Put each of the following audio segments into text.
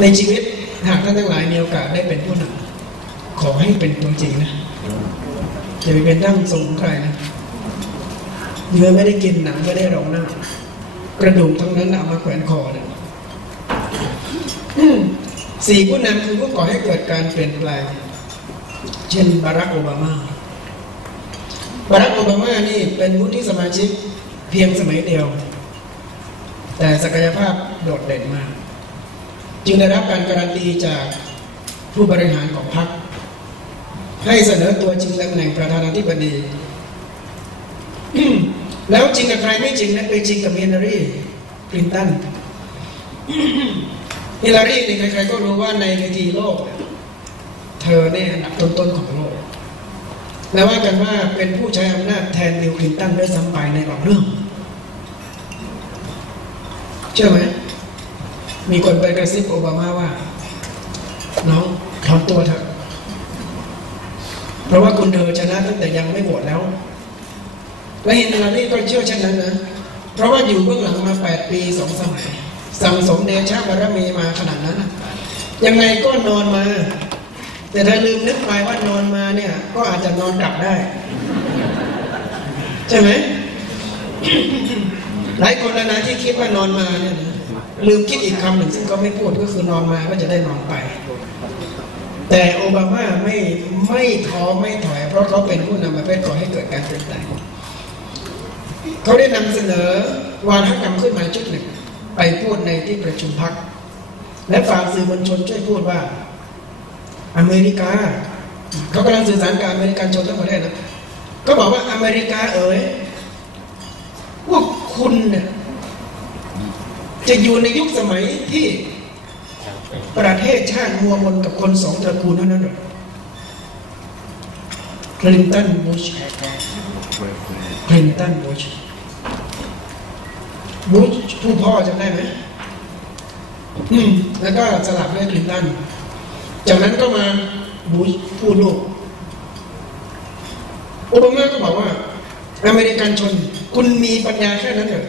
ในชีวิตหากท่านทั้งหลายมีโอกาสได้เป็นผู้นำขอให้เป็นตัวจริงนะอย่าไปเป็นตั้งทรงใครนะเนื้อไม่ได้กินหนังไม่ได้รองหน้า กระดูกทั้งนั้นเอามาแขวนคอเนี่ยสี่ผู้นำคือผู้ก่อให้เกิดการเปลี่ยนแปลง เช่นบารักโอบามาบารักโอบามานี่เป็นผู้ที่สมาชิกเพียงสมัยเดียว แต่ศักยภาพโดดเด่นมาก จึงได้รับการการันตีจากผู้บริหารของพรรคให้เสนอตัวจริงตำแหน่งประธานาธิบดี แล้วจริงกับใครไม่จริงนะไปจริงกับฮิลลารีคลินตันฮิลลารีนี่ใครๆก็รู้ว่าในเวทีโลก เธอเนี่ยอันดับต้นๆของโลก แล้วว่ากันว่าเป็นผู้ใช้อำนาจแทนบิลคลินตันด้วยซ้ำไปในบางเรื่อง เชื่อไหม มีคนไปกระซิบโอบามาว่า น้องถอนตัวเถอะ เพราะว่าคุณเธอชนะตั้งแต่ยังไม่โหวตแล้ว และฮินลารีก็เชื่อเช่นนั้นนะ เพราะว่าอยู่เบื้องหลังมาแปดปีสองสมัย สั่งสมเดชะบารมีมาขนาดนั้น ยังไงก็นอนมา แต่ถ้าลืมนึกไปว่านอนมาเนี่ย ก็อาจจะนอนดับได้ ใช่ไหมหลายคนแล้วนะที่คิดว่านอนมาเนี่ยนะ ลืมคิดอีกคำหนึ่งซึ่งก็ไม่พูดก็คือนอนมาก็จะได้นอนไป แต่โอบามาไม่ไม่ท้อไม่ถอย เพราะเขาเป็นผู้นำประเทศก่อให้เกิดการเปลี่ยนแปลงเขาได้นำเสนอวาทกรรมขึ้นมาชุดหนึ่ง ไปพูดในที่ประชุมพักและฝากสื่อมวลชนช่วยพูดว่า อเมริกาเขากำลังสื่อสารกับอเมริกันชนทั้งประเทศนะก็บอกว่าอเมริกาเอ๋ยพวกคุณเนี่ย จะอยู่ในยุคสมัยที่ประเทศชาติมัวมนกับคนสองตระกูลเท่านั้นหรอคลินตันบุชคลินตันบุชบุชผู้พ่อจำได้ไหมอืมแล้วก็สลับด้วยคลินตัน จากนั้นก็มาบุชผู้ลูกโอบามาก็บอกว่า อเมริกันชน คุณมีปัญญาแค่นั้นเหรอ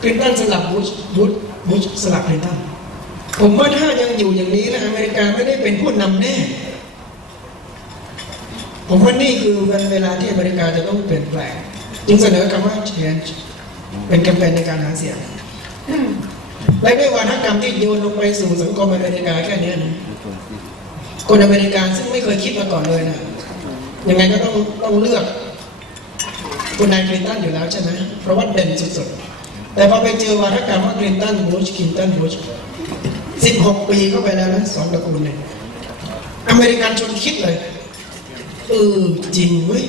คลินตันสลับบุชบุชบุชสลับคลินตันผมว่าถ้ายังอยู่อย่างนี้นะอเมริกาไม่ได้เป็นผู้นำแน่ ผมว่านี่คือวันเวลาที่อเมริกาจะต้องเปลี่ยนแปลงจึงเสนอคำว่า change เป็นแคมเปญในการหาเสียงและด้วยวาทกรรมที่โยนลงไปสู่สังคมอเมริกาแค่นี้นะคนอเมริกันซึ่งไม่เคยคิดมาก่อนเลยนะยังไงก็ต้องต้องเลือกคุณนายคลินตันอยู่แล้วใช่ไหมเพราะว่าเด่นสุดๆ แต่พอไปเจอวาทกรรมว่าคลินตันบูชคลินตันบูชสิบหกปีเข้าไปแล้วนะสองตระกูลเนี่ยอเมริกันชนคิดเลยเออจริงเว้ย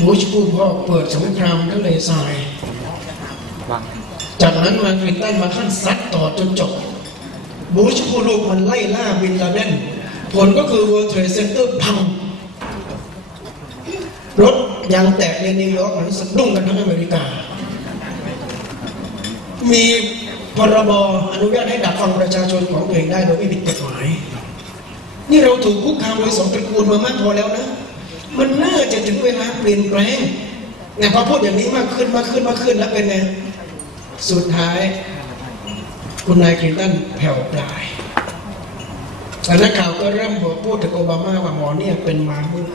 บูชผู้พ่อเปิดสงครามทะเลทรายจากนั้นมาคลินตันมาขั้นซัดต่อจนจบบูชผู้ลูกมันไล่ล่าบินลาเดนผลก็คือ World Trade Center พังรถยางแตกในนิวยอร์กมันสะดุ้งกันทั้งอเมริกา มีพรบอนุญาตให้ดักฟังประชาชนของตัวเองได้โดยไม่ผิดกฎหมาย นี่เราถูกคุกคามโดยสองตระกูลมามากพอแล้วนะ มันน่าจะถึงเวลาเปลี่ยนแปลงเนี่ยพอพูดอย่างนี้มากขึ้นมากขึ้นมากขึ้นแล้วเป็นไงสุดท้าย คุณนายคลินตันแผ่วปลายแล้วนักข่าวก็เริ่มบอกพูดถึงโอบามาว่าหมอเนี่ยเป็นมามืด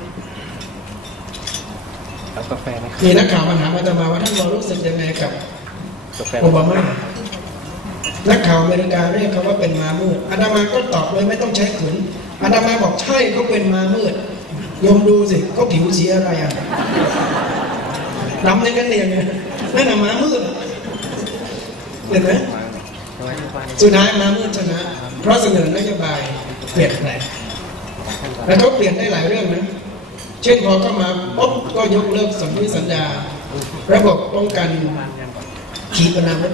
เอากาแฟไหมครับมีนักข่าวมาถามอาตมาว่าท่านเรารู้สึกยังไงกับ กาแฟโอบามานักข่าวอเมริกาเรียกเขาว่าเป็นมามืดอาตมาก็ตอบเลยไม่ต้องใช้ขืนอาตมาบอกใช่เขาเป็นมามืดโยมดูสิเขาผิวสีอะไรอะดำในกันเรียงไงนั่นน่ะมามืดเห็นไหมสุดท้ายมามืดชนะ เพราะเสนอนโยบายเปลี่ยนแปลงแล้วเขาเปลี่ยนได้หลายเรื่องนะเช่นพอเข้ามาปุ๊บก็ยกเลิกสนธิสัญญา ระบบป้องกัน ขีปนาวุธ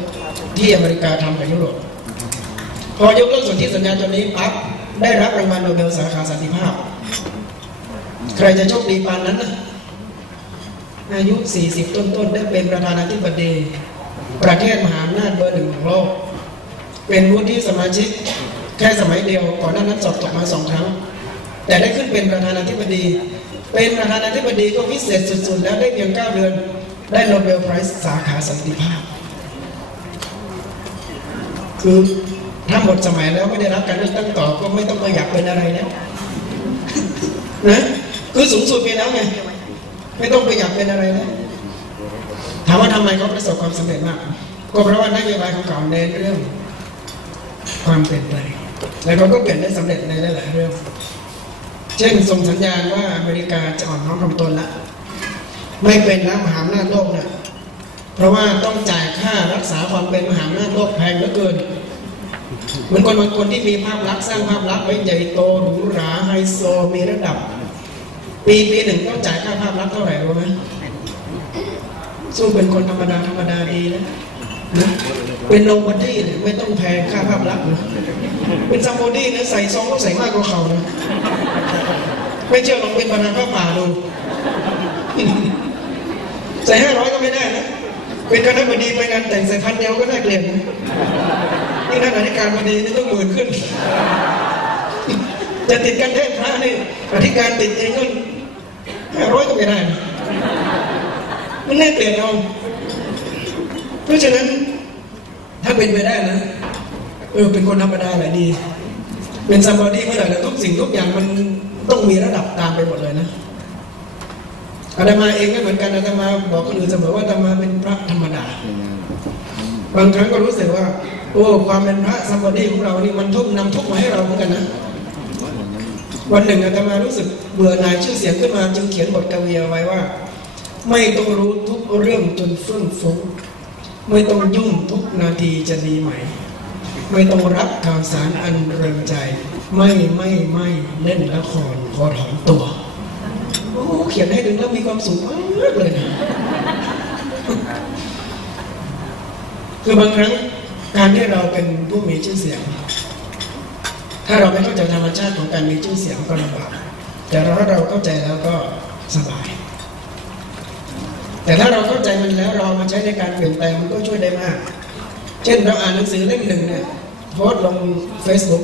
ที่อเมริกาทำกับยุโรปพอยกเลิกสนธิสัญญาตัวนี้ปั๊บได้รับรางวัลโนเบลสาขาสันติภาพ ใครจะโชคดีปานนั้นนะอายุ 40 ต้นๆ ได้เป็นประธานาธิบดีประเทศมหาอำนาจเบอร์หนึ่งของโลก เป็นวุฒิสมาชิกแค่สมัยเดียวก่อนหน้านั้นสอบตกมาสองครั้ง แต่ได้ขึ้นเป็นประธานาธิบดี เป็นประธานาธิบดีก็พิเศษสุดๆ แล้วได้เพียงเก้าเดือน ได้โนเบลไพรส์สาขาสันติภาพ คือถ้าหมดสมัยแล้วไม่ได้รับการเลือกตั้งต่อก็ไม่ต้องมาอยากเป็นอะไรแล้วนะคือสูงสุดไปแล้วไงไม่ต้องไปอยากเป็นอะไรแล้วถามว่าทำไมเขาประสบความสำเร็จมาก ก็เพราะว่านโยบายของเขาเน้นเรื่อง ความเปลี่ยนแปลงแล้วเขาก็เปลี่ยนได้สำเร็จในหลายๆเรื่อง เช่นส่งสัญญาณว่าอเมริกาจะอ่อนน้อมถ่อมตนละไม่เป็นแล้วมหาอำนาจโลกเนี่ยเพราะว่าต้องจ่ายค่ารักษาความเป็นมหาอำนาจโลกแพงเหลือเกิน มือนคนบางคนที่มีภาพลักษณ์สร้างภาพลักษณ์ไว้ใหญ่โตหรูหราไฮโซมีระดับ ปีปีหนึ่งต้องจ่ายค่าภาพลักษณ์เท่าไหร่รู้ไหมสู้เป็นคนธรรมดาธรรมดาดีนะนะเป็นโนบอดี้เนี่ยไม่ต้องแพงค่าภาพลักษณ์นะเป็นซัมโบดี้นะใส่ซองต้องใส่มากกว่าเขานะไม่เชื่อลองเป็นประธานพระป่าดูใส่ห้าร้อยก็ไม่ได้นะเป็นคณะบดีไปงานแต่งใส่พันเดียวก็น่าเกลียดนะ นี่ท่านอธิการบดีนี่ต้องหมื่นขึ้น จะติดกันเทศพระนี่อธิการติดเองก็ห้าร้อยก็ไม่ได้ มันแน่เกลียดเอาเพราะฉะนั้นถ้าเป็นไปได้นะเออเป็นคนธรรมดาแหละดี เป็นซัมบอดี้เมื่อไหร่แล้วทุกสิ่งทุกอย่างมันต้องมีระดับตามไปหมดเลยนะอาตมาเองก็เหมือนกันอาตมาบอกคนอื่นเสมอว่าอาตมาเป็นพระธรรมดา บางครั้งก็รู้สึกว่า โอ้ความเป็นพระซัมบอดี้ของเรานี่มันทุกนำทุกมาให้เราเหมือนกันนะ วันหนึ่งอาตมารู้สึกเบื่อหน่ายชื่อเสียงขึ้นมาจึงเขียนบทกวีเอาไว้ว่า ไม่ต้องรู้ทุกเรื่องจนเฟื่องฟุ้งไม่ต้องยุ่งทุกนาทีจะดีไหม ไม่ต้องรับข่าวสารอันเริงใจ ไม่ไม่ไม่เล่นละครขอถอนตัวโอ้เขียนให้ดึงแล้วมีความสุขมากเลยนะคือบางครั้ง การที่เราเป็นผู้มีชื่อเสียง ถ้าเราไม่เข้าใจธรรมชาติของการมีชื่อเสียงก็ลำบากแต่ถ้าเราเข้าใจแล้วก็สบาย แต่ถ้าเราเข้าใจมันแล้วเรามาใช้ในการเปลี่ยนแปลงมันก็ช่วยได้มาก เช่นเราอ่านหนังสือเล่มหนึ่งเนี่ยโพสลง Facebook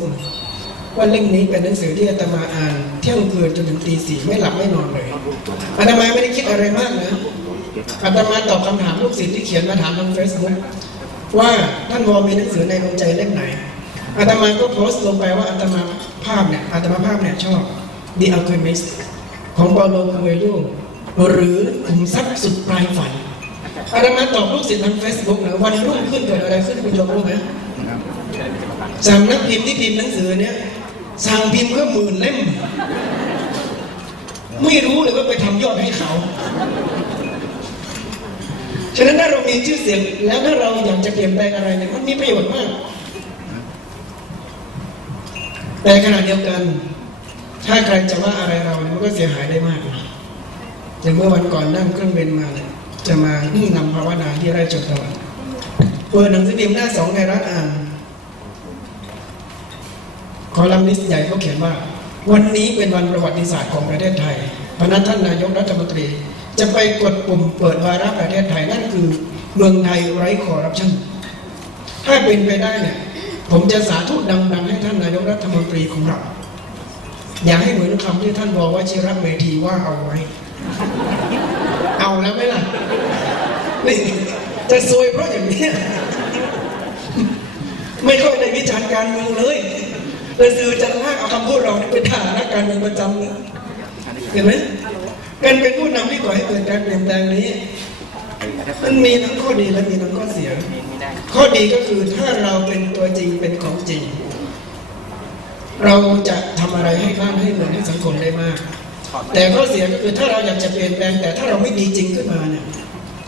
ว่าเล่มนี้เป็นหนังสือที่อาตมาอ่านเที่ยงคืนจนถึงตีสี่ไม่หลับไม่นอนเลยอาตมาไม่ได้คิดอะไรมากนะอาตมาตอบคำถามลูกศิษย์ที่เขียนมาถามทาง Facebook ว่าท่านวอมีหนังสือในดวงใจเล่มไหนอาตมาก็โพสต์ลงไปว่าอาตมาภาพเนี่ยอาตมาภาพเนี่ยชอบ The Alchemist ของเปาโลคูเอโยหรือขุมทรัพย์สุดปลายฝันอาตมาตอบลูกศิษย์ทาง Facebook นะวันรุ่งขึ้นเกิดอะไรขึ้นคุณโยมรู้ไหมสั่งนักพิมพ์ที่พิมพ์หนังสือเนี่ยสั่งพิมพ์เพื่อหมื่นเล่ม ไม่รู้เลยว่าไปทำยอดให้เขา ฉะนั้นถ้าเรามีชื่อเสียงแล้วถ้าเราอยากจะเปลี่ยนแปลงอะไรเนี่ยมันมีประโยชน์มาก แต่ขณะเดียวกัน ถ้าใครจะว่าอะไรเราเนี่ยมันก็เสียหายได้มากอย่างเมื่อวันก่อนนั่งเครื่องบินมาเนี่ยจะมานี่นำภาวนาที่ไร่จดตะวันเปิดหนังสือพิมพ์หน้าสองในร้านอ่านคอลัมนิสต์ใหญ่เขาเขียนว่า วันนี้เป็นวันประวัติศาสตร์ของประเทศไทยพนันท่านนายกรัฐมนตรี จะไปกดปุ่มเปิดวาระประเทศไทยนั่นคือเมืองไทยไร้คอร์รัปชันถ้าเป็นไปได้เนี่ยผมจะสาธุดังๆให้ท่านนายกรัฐมนตรีของเรา อย่าให้เหมือนคำที่ท่านบอกว่าชิระเมธีว่าเอาไว้ เอาแล้วไหมล่ะนี่จะซวยเพราะอย่างนี้ไม่ค่อยได้วิจารณ์การเมืองเลยแต่สื่อจะลากเอาคำพูดเราไปด่านักการเมืองประจำเลยเห็นไหม การเป็นผู้นำที่ก่อให้เกิดการเปลี่ยนแปลงนี้ มันมีทั้งข้อดีและมีทั้งข้อเสีย ข้อดีก็คือถ้าเราเป็นตัวจริงเป็นของจริง เราจะทำอะไรให้บ้านให้เมืองให้สังคมได้มาก แต่ข้อเสียก็คือถ้าเราอยากจะเปลี่ยนแปลง แต่ถ้าเราไม่ดีจริงขึ้นมาเนี่ย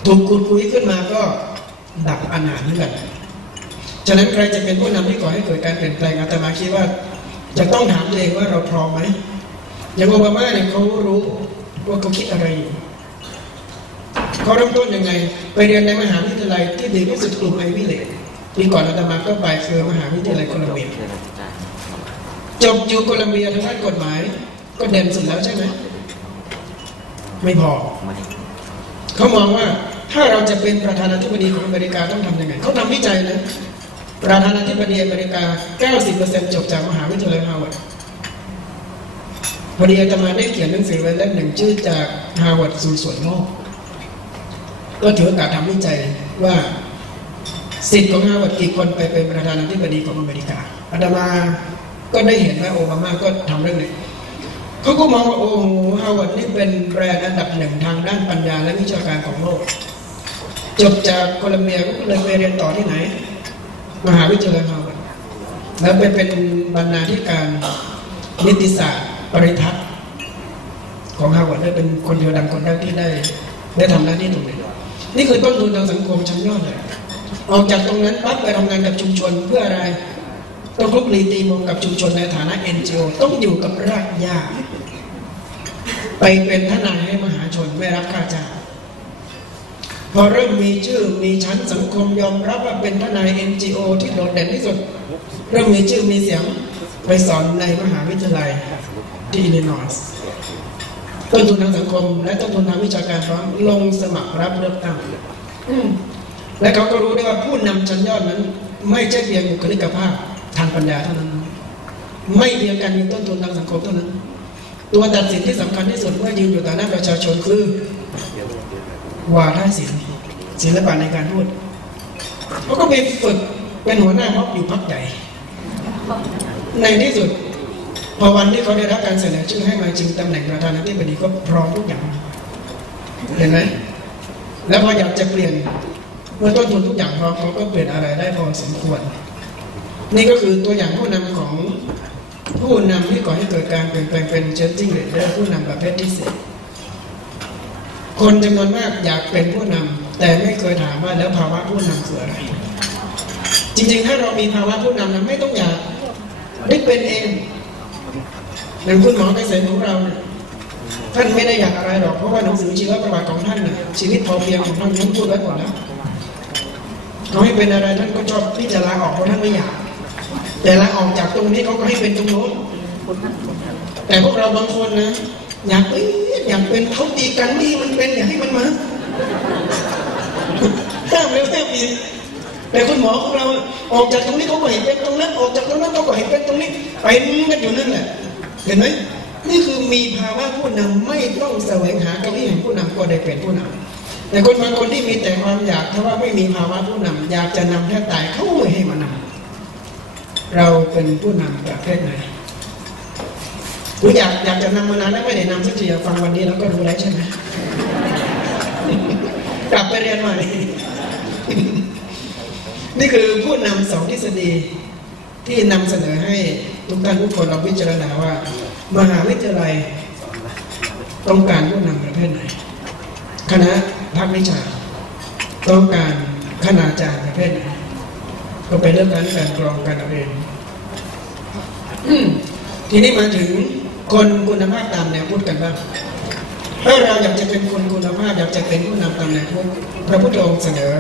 ถูกขุดคุยขึ้นมาก็ดับอนาถเหมือนกันฉะนั้นใครจะเป็นผู้นำที่ก่อให้เกิดการเปลี่ยนแปลงอาตมาคิดว่า จะต้องถามตัวเองว่าเราพร้อมไหมอย่างโอบามาเนี่ยเขารู้ ว่าเขาคิดอะไรอยู่เขาเริ่มต้นยังไง ไปเรียนในมหาวิทยาลัยที่ดีที่สุดกลุ่มไอวิเลตปีก่อนอาตมาก็ไปคือมหาวิทยาลัยโคลัมเบียจบอยู่โคลัมเบียทางด้านกฎหมาย ก็เด่นสุดแล้วใช่ไหมไม่พอเขามองว่าถ้าเราจะเป็นประธานาธิบดีของอเมริกาต้องทำยังไงเขาทำวิจัยนะประธานาธิบดีอเมริกา 90%จบจากมหาวิทยาลัยฮาร์วาร์ด พอดีอาตมาได้เขียนหนังสือไว้เล่มหนึ่งชื่อจากฮาวาร์ดสู่สวนโลกก็ถือโอกาสทำวิจัยว่าสิทธิ์ของฮาวาร์ดกี่คนไปเป็นประธานาธิบดีของอเมริกาอาดามาก็ได้เห็นว่าโอบามาก็ทำเรื่องนี้เขาก็มองว่าโอ้ฮาวาร์ดนี่เป็นแบรนด์อันดับหนึ่งทางด้านปัญญาและวิชาการของโลก จบจากโคลัมเบียก็เลยไปเรียนต่อที่ไหน มหาวิทยาลัยฮาวาร์ดแล้วไปเป็นบรรณาธิการนิติศาสตร์ ปริทัศน์ของฮาวาดได้เป็นคนเดียวดังคนแรกที่ได้ได้ทำหน้าที่ตรงนี้นี่คือต้นทุนทางสังคมชั้นยอดเลยออกจากตรงนั้นปั๊บไปทำงานกับชุมชนเพื่ออะไรต้องคลุกคลีตีมงกับชุมชนในฐานะ NGO ต้องอยู่กับรากหญ้าไปเป็นทนายให้มหาชนไม่รับค่าจ้างพอเริ่มมีชื่อมีชั้นสังคมยอมรับว่าเป็นทนาย NGO ที่โดดเด่นที่สุด เริ่มมีชื่อมีเสียงไปสอนในมหาวิทยาลัย ที่อิลลินอยส์ต้นทุนทางสังคม และต้นทุนทางวิชาการพร้อมลงสมัครรับเลือกตั้งอืมและเขาก็รู้ได้ว่าผู้นำชั้นยอดนั้น ไม่ใช่เพียงบุคลิกภาพทางปัญญาเท่านั้น ไม่เพียงการมีต้นทุนทางสังคมเท่านั้น ตัวตัดสินที่สำคัญที่สุดเมื่อยืนอยู่ต่อหน้าประชาชนคือวาทศิลป์ศิลปะในการพูดเขาก็ไปฝึกเป็นหัวหน้าม็อบอยู่พักใหญ่ในที่สุด พอวันที่เขาได้รับการเสนอชื่อให้มาจริงตำแหน่งประธานาธิบดีก็พร้อมทุกอย่างเห็นไหมแล้วพออยากจะเปลี่ยนเมื่อต้นทุนทุกอย่างพร้อมเขาก็เปลี่ยนอะไรได้พอสมควร นี่ก็คือตัวอย่างผู้นำของผู้นำที่ก่อให้เกิดการเปลี่ยนแปลงเป็น changing leader ผู้นำประเภทที่สี่คนจำนวนมากอยากเป็นผู้นำแต่ไม่เคยถามว่าแล้วภาวะผู้นำคืออะไร จริงๆ ถ้าเรามีภาวะผู้นำนั้นไม่ต้องอยากได้เป็นเอง อย่งคุณหมอเกษมของเราเนี่ยท่านไม่ได้อยากอะไรหรอกเพราะว่าหนังสือชีวประวัติของท่านน่ะชีวิตพอเพียงของท่านท่านพูดไว้ก่อนแล้วเขาให้เป็นอะไรท่านก็ชอบที่จะลาออกเพราะท่านไม่อยาก แต่ลาออกจากตรงนี้เขาก็ให้เป็นตรงโน้นแต่พวกเราบางคนนะอยากเอ้ยอยากเป็นเขาตีกันนี่มันเป็นอย่าให้มันมาห้ามแล้วห้ามอีกแต่คุณหมอของเราออกจากตรงนี้เขาก็เห็นเป็นตรงนั้นออกจากตรงนั้นเขาก็เห็นเป็นตรงนี้เป็นกันอยู่นั่นแหละ เห็นไหมนี่คือมีภาวะผู้นำไม่ต้องแสวงหาเก้าอี้แห่งผู้นำก็ได้เป็นผู้นำแต่คนบางคนที่มีแต่ความอยากถ้าว่าไม่มีภาวะผู้นำอยากจะนำแทบตายเขาไม่ให้มานำเราเป็นผู้นำประเภทไหนกูอยากอยากจะนำมานานแล้วไม่ได้นำสักทีฟังวันนี้แล้วก็รู้แล้วใช่ไหมกลับไปเรียนใหม่ นี่คือผู้นำสองทฤษฎีที่นำเสนอให้ ทุกท่านทุกคนเราพิจารณาว่า มหาวิทยาลัยต้องการผู้นำประเภทไหน คณะภาควิชา ต้องการคณาจารย์ประเภทไหนก็ไปเรื่องการการกรองการเอาเองทีนี้มาถึงคนคุณภาพตามแนวพุทธกันบ้างถ้าเราอยากจะเป็นคนคุณภาพอยากจะเป็นผู้นำตามแนวพุทธพระพุทธองค์เสนอ